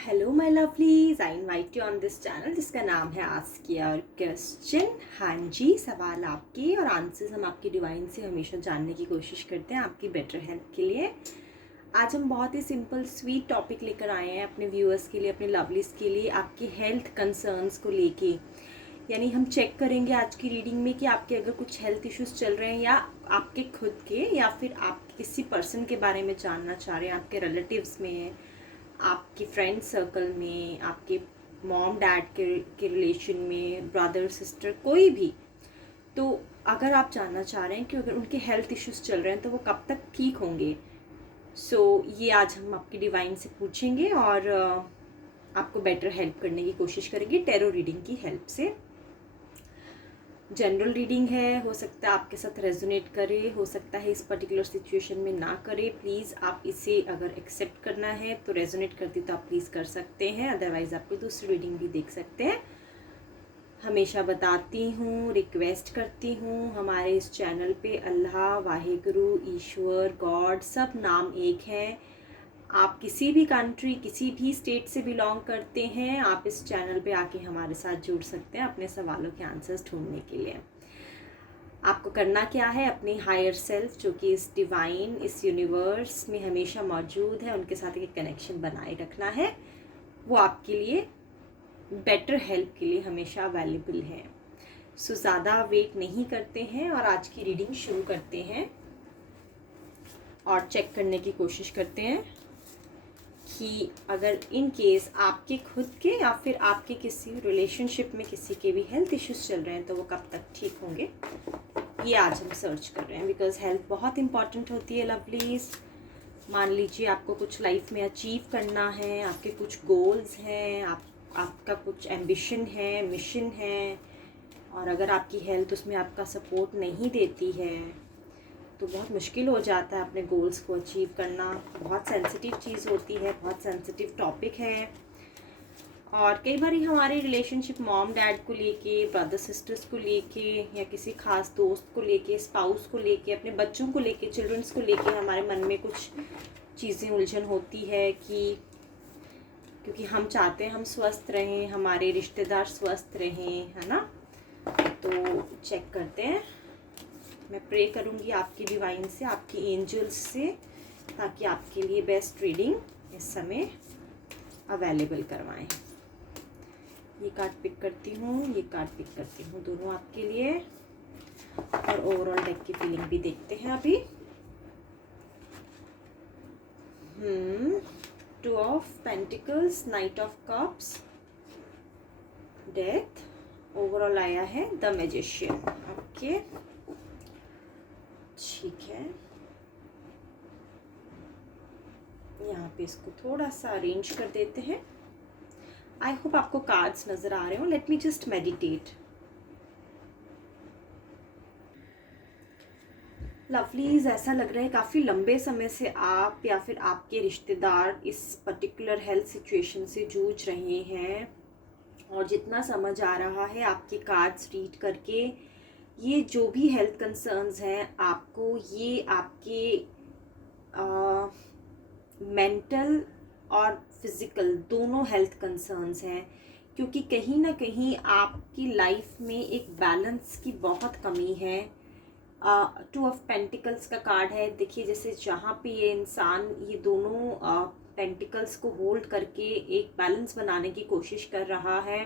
Hello my lovelies, I invite you on this channel जिसका नाम है आस्क योर क्वेश्चन। हाँ जी, सवाल आपके और आंसर्स हम आपकी डिवाइन से हमेशा जानने की कोशिश करते हैं आपकी बेटर हेल्थ के लिए। आज हम बहुत ही सिंपल स्वीट टॉपिक लेकर आए हैं अपने व्यूअर्स के लिए, अपने लवलीज के लिए, आपके हेल्थ कंसर्न्स को लेके। यानी हम चेक करेंगे आज की रीडिंग में कि आपके अगर कुछ हेल्थ इश्यूज चल रहे हैं या आपके खुद के, या फिर आप किसी पर्सन के बारे में जानना चाह रहे हैं, आपके रिलेटिव्स में, आपके फ्रेंड सर्कल में, आपके मॉम डैड के रिलेशन में, ब्रदर सिस्टर, कोई भी। तो अगर आप जानना चाह रहे हैं कि अगर उनके हेल्थ इश्यूज चल रहे हैं तो वो कब तक ठीक होंगे, ये आज हम आपकी डिवाइन से पूछेंगे और आपको बेटर हेल्प करने की कोशिश करेंगे टैरो रीडिंग की हेल्प से। जनरल रीडिंग है, हो सकता है आपके साथ रेजोनेट करे, हो सकता है इस पर्टिकुलर सिचुएशन में ना करे। प्लीज़ आप इसे अगर एक्सेप्ट करना है तो रेजोनेट करती तो आप प्लीज़ कर सकते हैं, अदरवाइज़ आप कोई दूसरी रीडिंग भी देख सकते हैं। हमेशा बताती हूँ, रिक्वेस्ट करती हूँ, हमारे इस चैनल पे अल्लाह, वाहेगुरु, ईश्वर, गॉड सब नाम एक है। आप किसी भी कंट्री, किसी भी स्टेट से बिलोंग करते हैं, आप इस चैनल पे आके हमारे साथ जुड़ सकते हैं अपने सवालों के आंसर्स ढूंढने के लिए। आपको करना क्या है, अपनी हायर सेल्फ जो कि इस डिवाइन, इस यूनिवर्स में हमेशा मौजूद है, उनके साथ एक कनेक्शन बनाए रखना है। वो आपके लिए बेटर हेल्प के लिए हमेशा अवेलेबल है। सो ज़्यादा वेट नहीं करते हैं और आज की रीडिंग शुरू करते हैं और चेक करने की कोशिश करते हैं कि अगर इन केस आपके खुद के या फिर आपके किसी रिलेशनशिप में किसी के भी हेल्थ इश्यूज चल रहे हैं तो वो कब तक ठीक होंगे, ये आज हम सर्च कर रहे हैं। बिकॉज हेल्थ बहुत इंपॉर्टेंट होती है लवलीज। मान लीजिए आपको कुछ लाइफ में अचीव करना है, आपके कुछ गोल्स हैं, आपका कुछ एम्बिशन है, मिशन है, और अगर आपकी हेल्थ उसमें आपका सपोर्ट नहीं देती है तो बहुत मुश्किल हो जाता है अपने गोल्स को अचीव करना। बहुत सेंसिटिव चीज़ होती है, बहुत सेंसिटिव टॉपिक है। और कई बार हमारे रिलेशनशिप मॉम डैड को लेके, ब्रदर सिस्टर्स को लेके, या किसी खास दोस्त को लेके, स्पाउस को लेके, अपने बच्चों को लेके, चिल्ड्रंस को लेके हमारे मन में कुछ चीज़ें उलझन होती है कि क्योंकि हम चाहते हैं हम स्वस्थ रहें, हमारे रिश्तेदार स्वस्थ रहें, है ना। तो चेक करते हैं। मैं प्रे करूँगी आपकी डिवाइन से, आपकी एंजल्स से, ताकि आपके लिए बेस्ट रीडिंग इस समय अवेलेबल करवाएं। ये कार्ड पिक करती हूँ, ये कार्ड पिक करती हूँ, दोनों आपके लिए। और ओवरऑल डेक की फीलिंग भी देखते हैं अभी। Two of pentacles, night of cups, death. Overall आया है द मैजिशियन। ओके, ठीक है। यहाँ पे इसको थोड़ा सा अरेंज कर देते हैं। आई होप आपको कार्ड्स नज़र आ रहे हो। Let me just meditate. Lovelies, ऐसा लग रहा है काफ़ी लंबे समय से आप या फिर आपके रिश्तेदार इस पर्टिकुलर हेल्थ सिचुएशन से जूझ रहे हैं। और जितना समझ आ रहा है आपके कार्ड्स रीड करके, ये जो भी हेल्थ कंसर्न्स हैं आपको, ये आपके मेंटल और फिज़िकल दोनों हेल्थ कंसर्न्स हैं। क्योंकि कहीं ना कहीं आपकी लाइफ में एक बैलेंस की बहुत कमी है। टू ऑफ पेंटिकल्स का कार्ड है, देखिए जैसे जहाँ पे ये इंसान ये दोनों पेंटिकल्स को होल्ड करके एक बैलेंस बनाने की कोशिश कर रहा है।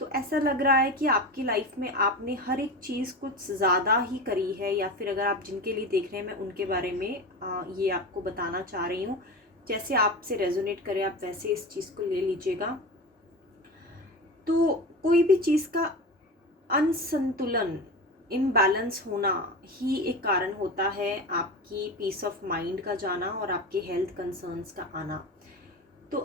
तो ऐसा लग रहा है कि आपकी लाइफ में आपने हर एक चीज़ कुछ ज़्यादा ही करी है, या फिर अगर आप जिनके लिए देख रहे हैं मैं उनके बारे में ये आपको बताना चाह रही हूँ। जैसे आपसे रेजोनेट करे आप वैसे इस चीज़ को ले लीजिएगा। तो कोई भी चीज़ का अनसंतुलन, इम्बैलेंस होना ही एक कारण होता है आपकी पीस ऑफ माइंड का जाना और आपके हेल्थ कंसर्न्स का आना। तो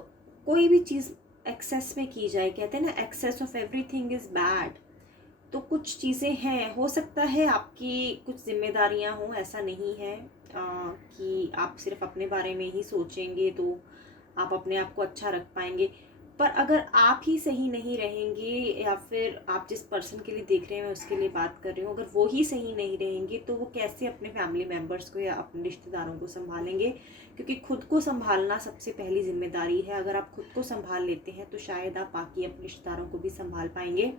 कोई भी चीज़ एक्सेस में की जाए, कहते हैं ना excess of everything is bad. तो कुछ चीज़ें हैं, हो सकता है आपकी कुछ जिम्मेदारियां हों, ऐसा नहीं है कि आप सिर्फ अपने बारे में ही सोचेंगे तो आप अपने आप को अच्छा रख पाएंगे। पर अगर आप ही सही नहीं रहेंगे, या फिर आप जिस पर्सन के लिए देख रहे हैं मैं उसके लिए बात कर रही हूँ, अगर वो ही सही नहीं रहेंगे तो वो कैसे अपने फैमिली मेम्बर्स को या अपने रिश्तेदारों को संभालेंगे। क्योंकि खुद को संभालना सबसे पहली जिम्मेदारी है। अगर आप खुद को संभाल लेते हैं तो शायद आप बाकी अपने रिश्तेदारों को भी संभाल पाएंगे।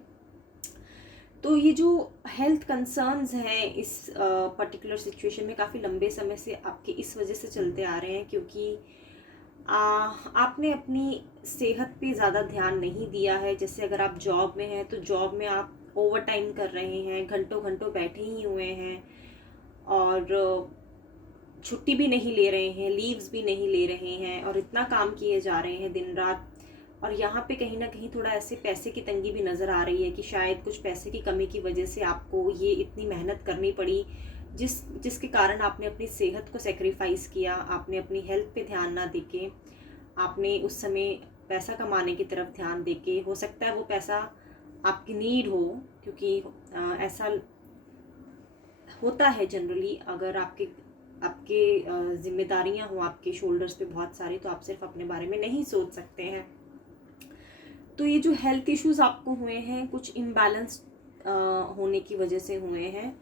तो ये जो हेल्थ कंसर्न्स हैं इस पर्टिकुलर सिचुएशन में काफ़ी लंबे समय से आपके इस वजह से चलते आ रहे हैं, क्योंकि आपने अपनी सेहत पे ज़्यादा ध्यान नहीं दिया है। जैसे अगर आप जॉब में हैं तो जॉब में आप ओवर टाइम कर रहे हैं, घंटों घंटों बैठे ही हुए हैं, और छुट्टी भी नहीं ले रहे हैं, लीव्स भी नहीं ले रहे हैं, और इतना काम किए जा रहे हैं दिन रात। और यहाँ पे कहीं ना कहीं थोड़ा ऐसे पैसे की तंगी भी नज़र आ रही है कि शायद कुछ पैसे की कमी की वजह से आपको ये इतनी मेहनत करनी पड़ी, जिसके कारण आपने अपनी सेहत को सेक्रीफाइस किया, आपने अपनी हेल्थ पे ध्यान ना देके आपने उस समय पैसा कमाने की तरफ ध्यान देके, हो सकता है वो पैसा आपकी नीड हो, क्योंकि ऐसा होता है जनरली। अगर आपके जिम्मेदारियां हो आपके शोल्डर्स पे बहुत सारी, तो आप सिर्फ अपने बारे में नहीं सोच सकते हैं। तो ये जो हेल्थ इश्यूज आपको हुए हैं कुछ इम्बैलेंस होने की वजह से हुए हैं।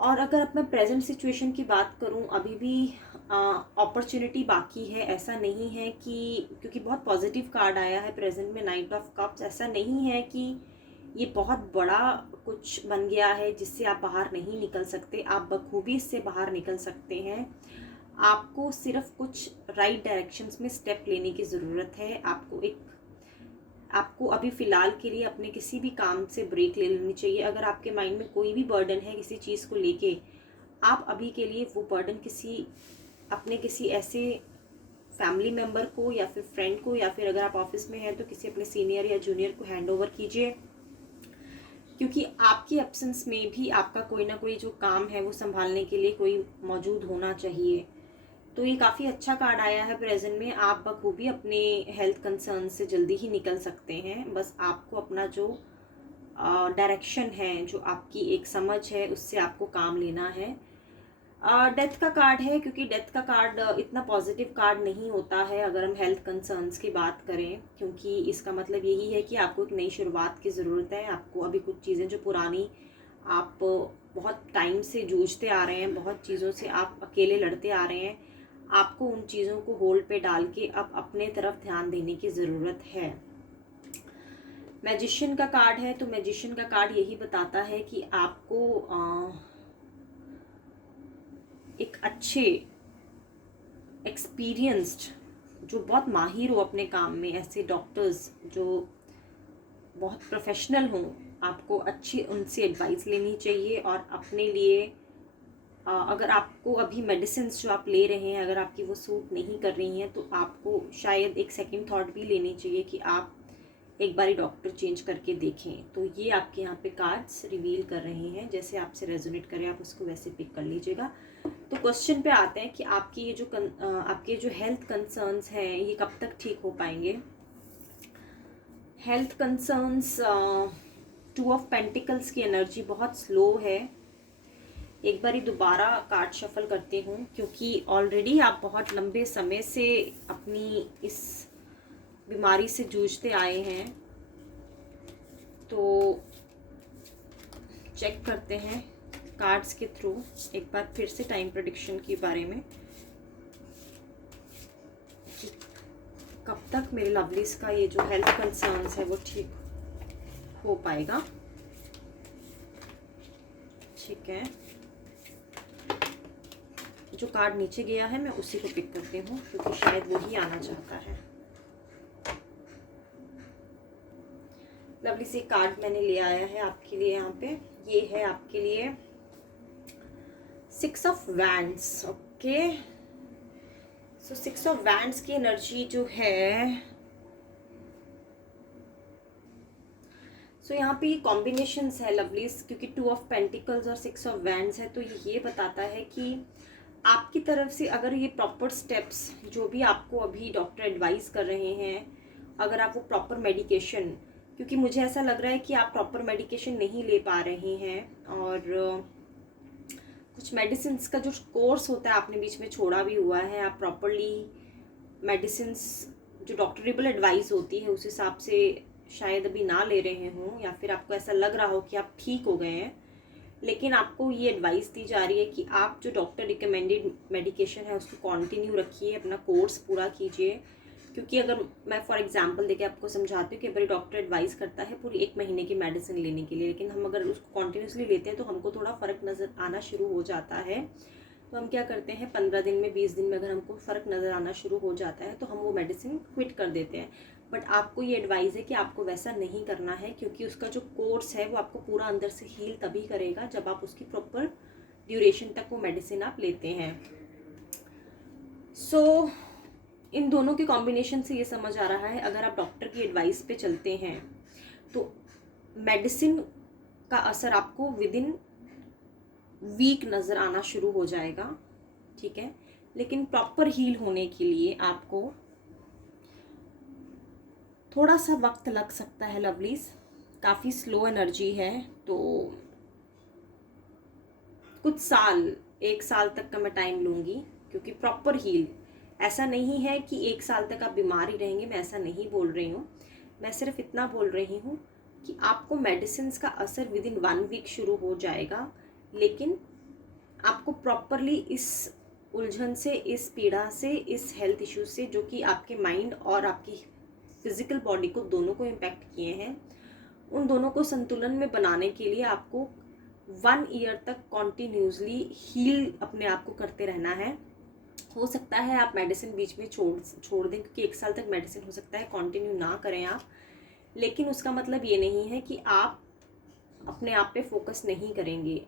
और अगर अब मैं प्रेजेंट सिचुएशन की बात करूं, अभी भी अपॉर्चुनिटी बाकी है। ऐसा नहीं है कि, क्योंकि बहुत पॉजिटिव कार्ड आया है प्रेजेंट में, नाइट ऑफ कप्स, ऐसा नहीं है कि ये बहुत बड़ा कुछ बन गया है जिससे आप बाहर नहीं निकल सकते। आप बखूबी इससे बाहर निकल सकते हैं। आपको सिर्फ कुछ राइट डायरेक्शंस में स्टेप लेने की ज़रूरत है। आपको अभी फ़िलहाल के लिए अपने किसी भी काम से ब्रेक ले लेनी चाहिए। अगर आपके माइंड में कोई भी बर्डन है किसी चीज़ को लेके, आप अभी के लिए वो बर्डन किसी ऐसे फैमिली मेम्बर को या फिर फ्रेंड को, या फिर अगर आप ऑफिस में हैं तो किसी अपने सीनियर या जूनियर को हैंड ओवर कीजिए। क्योंकि आपकी एब्सेंस में भी आपका कोई ना कोई जो काम है वो संभालने के लिए कोई मौजूद होना चाहिए। तो ये काफ़ी अच्छा कार्ड आया है प्रेजेंट में। आप बखूबी अपने हेल्थ कंसर्न से जल्दी ही निकल सकते हैं। बस आपको अपना जो डायरेक्शन है, जो आपकी एक समझ है, उससे आपको काम लेना है। डेथ का कार्ड है, क्योंकि डेथ का कार्ड इतना पॉजिटिव कार्ड नहीं होता है अगर हम हेल्थ कंसर्न्स की बात करें, क्योंकि इसका मतलब यही है कि आपको एक नई शुरुआत की ज़रूरत है। आपको अभी कुछ चीज़ें जो पुरानी आप बहुत टाइम से जूझते आ रहे हैं, बहुत चीज़ों से आप अकेले लड़ते आ रहे हैं, आपको उन चीज़ों को होल्ड पे डाल के अब अपने तरफ ध्यान देने की ज़रूरत है। मैजिशियन का कार्ड है, तो मैजिशियन का कार्ड यही बताता है कि आपको एक अच्छे एक्सपीरियंस्ड, जो बहुत माहिर हो अपने काम में, ऐसे डॉक्टर्स जो बहुत प्रोफेशनल हों, आपको अच्छी उनसे एडवाइस लेनी चाहिए। और अपने लिए अगर आपको अभी मेडिसिन जो आप ले रहे हैं अगर आपकी वो सूट नहीं कर रही हैं, तो आपको शायद एक सेकंड थॉट भी लेनी चाहिए कि आप एक बारी डॉक्टर चेंज करके देखें। तो ये आपके यहाँ पे कार्ड्स रिवील कर रहे हैं। जैसे आपसे रेजोनेट करें आप उसको वैसे पिक कर लीजिएगा। तो क्वेश्चन पे आते हैं कि आपकी ये जो आपके जो हेल्थ कंसर्न्स हैं ये कब तक ठीक हो पाएंगे। हेल्थ कंसर्न्स, 2 ऑफ पेंटिकल्स की एनर्जी बहुत स्लो है। एक बारी दोबारा कार्ड शफल करती हूँ, क्योंकि ऑलरेडी आप बहुत लंबे समय से अपनी इस बीमारी से जूझते आए हैं। तो चेक करते हैं कार्ड्स के थ्रू एक बार फिर से टाइम प्रेडिक्शन के बारे में कि कब तक मेरे लवलीज का ये जो हेल्थ कंसर्न्स है वो ठीक हो पाएगा। ठीक है, जो कार्ड नीचे गया है मैं उसी को पिक करती हूँ, क्योंकि शायद वही आना चाहता है। लवली से कार्ड मैंने ले आया है आपके लिए। यहाँ पे ये है आपके लिए 6 of wands. Okay, so 6 of wands की एनर्जी जो है, सो यहाँ पे ये कॉम्बिनेशंस है लवलीज, क्योंकि 2 ऑफ पेंटिकल्स और 6 ऑफ वैंड्स है। तो ये बताता है कि आपकी तरफ से अगर ये प्रॉपर स्टेप्स जो भी आपको अभी डॉक्टर एडवाइस कर रहे हैं, अगर आप वो प्रॉपर मेडिकेशन, क्योंकि मुझे ऐसा लग रहा है कि आप प्रॉपर मेडिकेशन नहीं ले पा रहे हैं, और कुछ मेडिसिन्स का जो कोर्स होता है आपने बीच में छोड़ा भी हुआ है। आप प्रॉपरली मेडिसिन्स जो डॉक्टरेबल एडवाइस होती है उस हिसाब से शायद अभी ना ले रहे हों, या फिर आपको ऐसा लग रहा हो कि आप ठीक हो गए हैं, लेकिन आपको ये एडवाइस दी जा रही है कि आप जो डॉक्टर रिकमेंडेड मेडिकेशन है उसको कंटिन्यू रखिए, अपना कोर्स पूरा कीजिए। क्योंकि अगर मैं फॉर एग्जांपल देके आपको समझाती हूँ कि भाई डॉक्टर एडवाइस करता है पूरी 1 महीने की मेडिसिन लेने के लिए, लेकिन हम अगर उसको कॉन्टीन्यूसली लेते हैं तो हमको थोड़ा फ़र्क नज़र आना शुरू हो जाता है। तो हम क्या करते हैं, 15 दिन में 20 दिन में अगर हमको फ़र्क नज़र आना शुरू हो जाता है तो हम वो मेडिसिन क्विट कर देते हैं। बट आपको ये एडवाइस है कि आपको वैसा नहीं करना है, क्योंकि उसका जो कोर्स है वो आपको पूरा अंदर से हील तभी करेगा जब आप उसकी प्रॉपर ड्यूरेशन तक वो मेडिसिन आप लेते हैं। सो इन दोनों के कॉम्बिनेशन से ये समझ आ रहा है, अगर आप डॉक्टर की एडवाइस पे चलते हैं तो मेडिसिन का असर आपको विद इन वीक नज़र आना शुरू हो जाएगा, ठीक है। लेकिन प्रॉपर हील होने के लिए आपको थोड़ा सा वक्त लग सकता है लवलीज, काफ़ी स्लो एनर्जी है, तो कुछ साल, 1 साल तक का मैं टाइम लूँगी, क्योंकि प्रॉपर हील ऐसा नहीं है कि 1 साल तक आप बीमार ही रहेंगे, मैं ऐसा नहीं बोल रही हूँ। मैं सिर्फ इतना बोल रही हूँ कि आपको मेडिसिन का असर विद इन 1 वीक शुरू हो जाएगा, लेकिन आपको प्रॉपरली इस उलझन से, इस पीड़ा से, इस हेल्थ इश्यू से जो कि आपके माइंड और आपकी फिजिकल बॉडी को दोनों को इम्पैक्ट किए हैं, उन दोनों को संतुलन में बनाने के लिए आपको 1 ईयर तक कॉन्टिन्यूसली हील अपने आप को करते रहना है। हो सकता है आप मेडिसिन बीच में छोड़ दें, क्योंकि 1 साल तक मेडिसिन हो सकता है कंटिन्यू ना करें आप, लेकिन उसका मतलब ये नहीं है कि आप अपने आप पे फोकस नहीं करेंगे।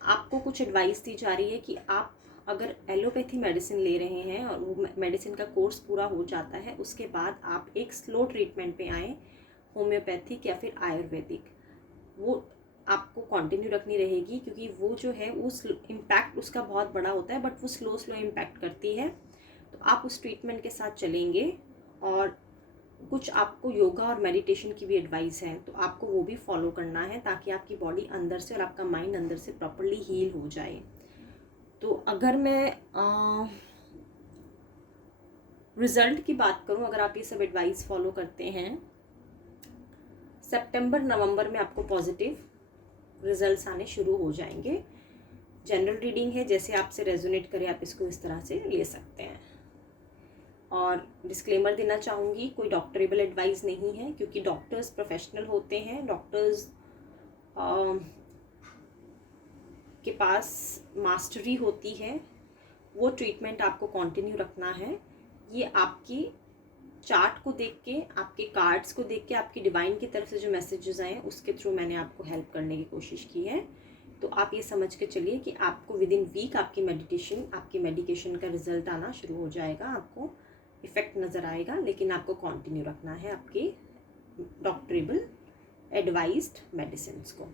आपको कुछ एडवाइस दी जा रही है कि आप अगर एलोपैथी मेडिसिन ले रहे हैं और वो मेडिसिन का कोर्स पूरा हो जाता है, उसके बाद आप एक स्लो ट्रीटमेंट पे आएँ, होम्योपैथिक या फिर आयुर्वेदिक, वो आपको कंटिन्यू रखनी रहेगी, क्योंकि वो जो है उस इम्पैक्ट उसका बहुत बड़ा होता है, बट वो स्लो इम्पैक्ट करती है। तो आप उस ट्रीटमेंट के साथ चलेंगे, और कुछ आपको योगा और मेडिटेशन की भी एडवाइस है, तो आपको वो भी फॉलो करना है, ताकि आपकी बॉडी अंदर से और आपका माइंड अंदर से प्रॉपरली हील हो जाए। तो अगर मैं रिज़ल्ट की बात करूं, अगर आप ये सब एडवाइस फॉलो करते हैं, सितंबर नवंबर में आपको पॉजिटिव रिजल्ट्स आने शुरू हो जाएंगे। जनरल रीडिंग है, जैसे आपसे रेजोनेट करे आप इसको इस तरह से ले सकते हैं। और डिस्क्लेमर देना चाहूँगी, कोई डॉक्टरेबल एडवाइस नहीं है, क्योंकि डॉक्टर्स प्रोफेशनल होते हैं, डॉक्टर्स के पास मास्टरी होती है, वो ट्रीटमेंट आपको कंटिन्यू रखना है। ये आपकी चार्ट को देख के, आपके कार्ड्स को देख के, आपकी डिवाइन की तरफ से जो मैसेजेस आए हैं उसके थ्रू मैंने आपको हेल्प करने की कोशिश की है। तो आप ये समझ के चलिए कि आपको विद इन वीक आपकी मेडिकेशन का रिजल्ट आना शुरू हो जाएगा, आपको इफ़ेक्ट नज़र आएगा, लेकिन आपको कंटिन्यू रखना है आपकी डॉक्टरेबल एडवाइज्ड मेडिसिन को।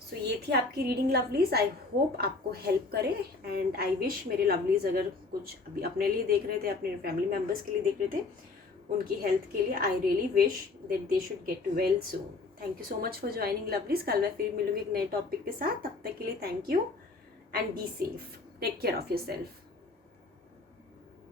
सो ये थी आपकी रीडिंग लवलीज। आई होप आपको हेल्प करे, एंड आई विश मेरे लवलीज अगर कुछ अभी अपने लिए देख रहे थे, अपने फैमिली मेम्बर्स के लिए देख रहे थे, उनकी हेल्थ के लिए, I really wish that they should get well soon. Thank you so much for joining lovelies. कल मैं फिर मिलूंगी एक नए टॉपिक के साथ, तब तक के लिए thank you and be safe, take care of your self.